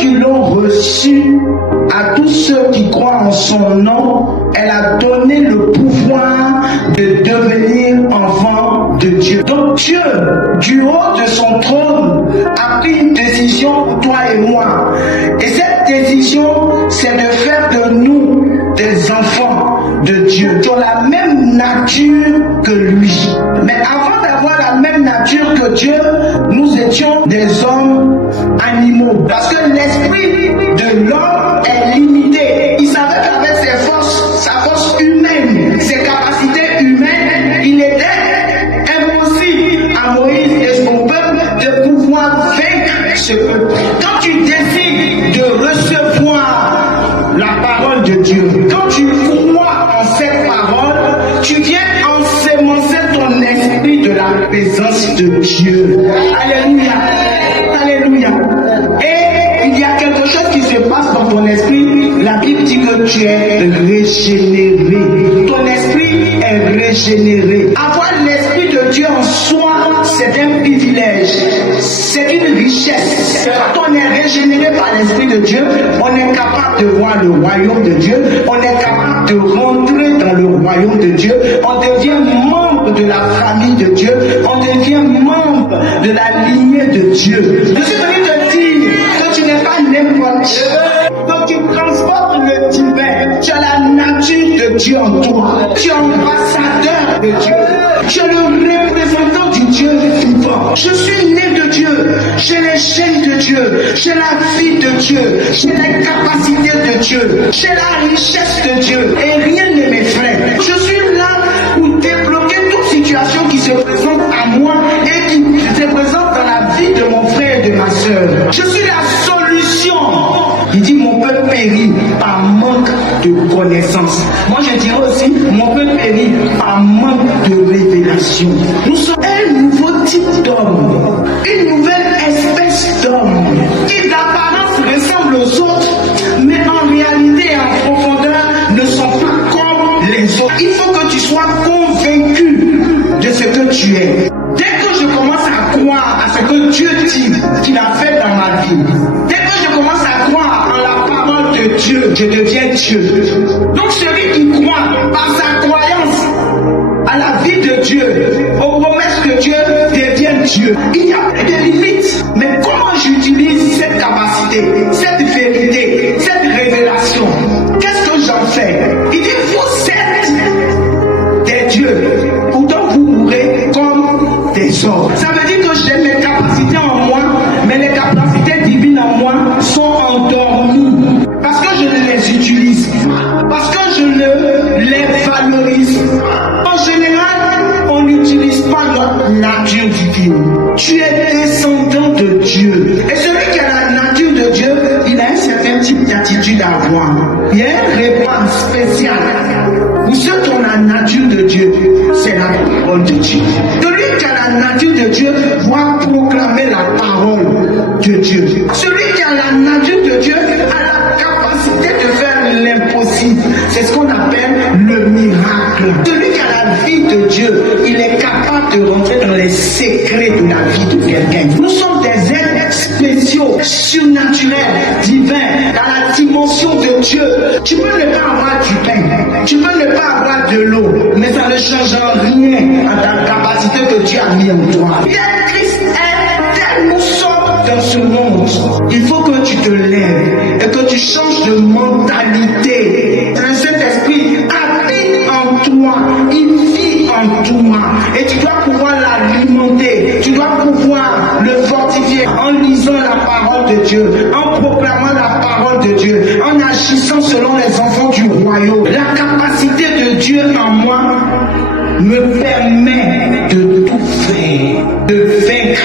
qui l'ont reçu, à tous ceux qui croient en son nom, elle a donné le pouvoir de devenir enfants de Dieu. Donc Dieu, du haut de son trône, a pris une décision pour toi et moi. Et cette décision, c'est de faire de nous des enfants de Dieu, qui ont la même nature que lui. Mais avant d'avoir la même nature que Dieu, nous étions des hommes animaux. Parce que l'esprit de l'homme est limité. Il savait qu'avec ses forces, sa force humaine, ses capacités humaines, il était impossible à Moïse et son peuple de pouvoir vaincre ce peuple. Quand tu décides de recevoir la parole de Dieu, quand tu crois en cette parole, tu viens ensemencer ton esprit de la présence de Dieu. Alléluia. Alléluia. Et il y a quelque chose qui se passe dans ton esprit. La Bible dit que tu es régénéré. Ton esprit est régénéré. Avoir l'esprit de Dieu en soi, c'est un privilège. C'est une richesse. Quand on est régénéré par l'esprit de Dieu, on est capable de voir le royaume de Dieu. On est capable de rentrer dans le royaume de Dieu. On devient membre de la famille de Dieu. On devient membre de la lignée de Dieu. Je suis venu te dire que tu n'es pas n'importe qui. Donc tu transportes le divin. Tu as la nature de Dieu en toi. Tu es ambassadeur de Dieu. Tu es le représentant du Dieu vivant. Je suis né de Dieu. J'ai les chaînes de Dieu. J'ai la vie de Dieu. J'ai les capacités de Dieu. J'ai la richesse de Dieu. Et rien ne m'effraie. Je suis là pour débloquer toute situation qui se présente à moi et qui se présente dans la vie de mon frère et de ma soeur. Je suis la solution. Il dit mon peuple périt par manque de connaissance. Moi je dirais aussi mon peuple périt par manque de révélation. Nous sommes un nouveau type d'homme, une nouvelle espèce d'homme qui d'apparence ressemble aux autres, mais en réalité et en profondeur ne sont pas comme les autres. Il faut que tu sois convaincu de ce que tu es. Dès que je commence à croire à ce que Dieu dit qu'il a fait dans ma vie, dès que je commence à croire en la parole de Dieu, je deviens Dieu. Donc celui qui croit par sa croyance à la vie de Dieu, aux promesses de Dieu, devient Dieu. Il n'y a plus de limites. Mais comment j'utilise cette capacité, cette vérité, cette révélation? Qu'est-ce que j'en fais? Il dit, vous êtes des dieux. Pourtant, vous mourrez comme des hommes. Ça veut dire que j'ai mes capacités en moi, mais les capacités divines en moi sont endormies. Parce que je ne les utilise pas. Parce que je ne les valorise pas. En général, on n'utilise pas notre nature divine. Tu es descendant de Dieu. Et celui qui a la nature de Dieu, il a un certain type d'attitude à avoir. Il y a un repas spécial. Pour ceux qui ont la nature de Dieu, c'est la parole de Dieu. Celui qui a la nature de Dieu doit proclamer la parole de Dieu. Celui qui a la nature de Dieu a la capacité de faire l'impossible. C'est ce qu'on appelle le miracle. Celui qui a la vie de Dieu, il est capable de rentrer dans les secrets de la vie de quelqu'un. Nous sommes des êtres spéciaux, surnaturels, divins, dans la dimension de Dieu. Tu peux ne pas avoir du pain, tu peux ne pas avoir de l'eau, mais ça ne change rien à ta capacité que Dieu a mis en toi. Bien Christ est tel nous sommes dans ce monde. Il faut que tu te lèves et que tu changes de mentalité. Le Saint-Esprit habite en toi, il vit en toi et tu dois pouvoir l'alimenter, tu dois pouvoir le fortifier en lisant la parole de Dieu, en proclamant la parole de Dieu, en agissant selon les enfants du royaume. La capacité de Dieu en moi me permet de tout faire, de vaincre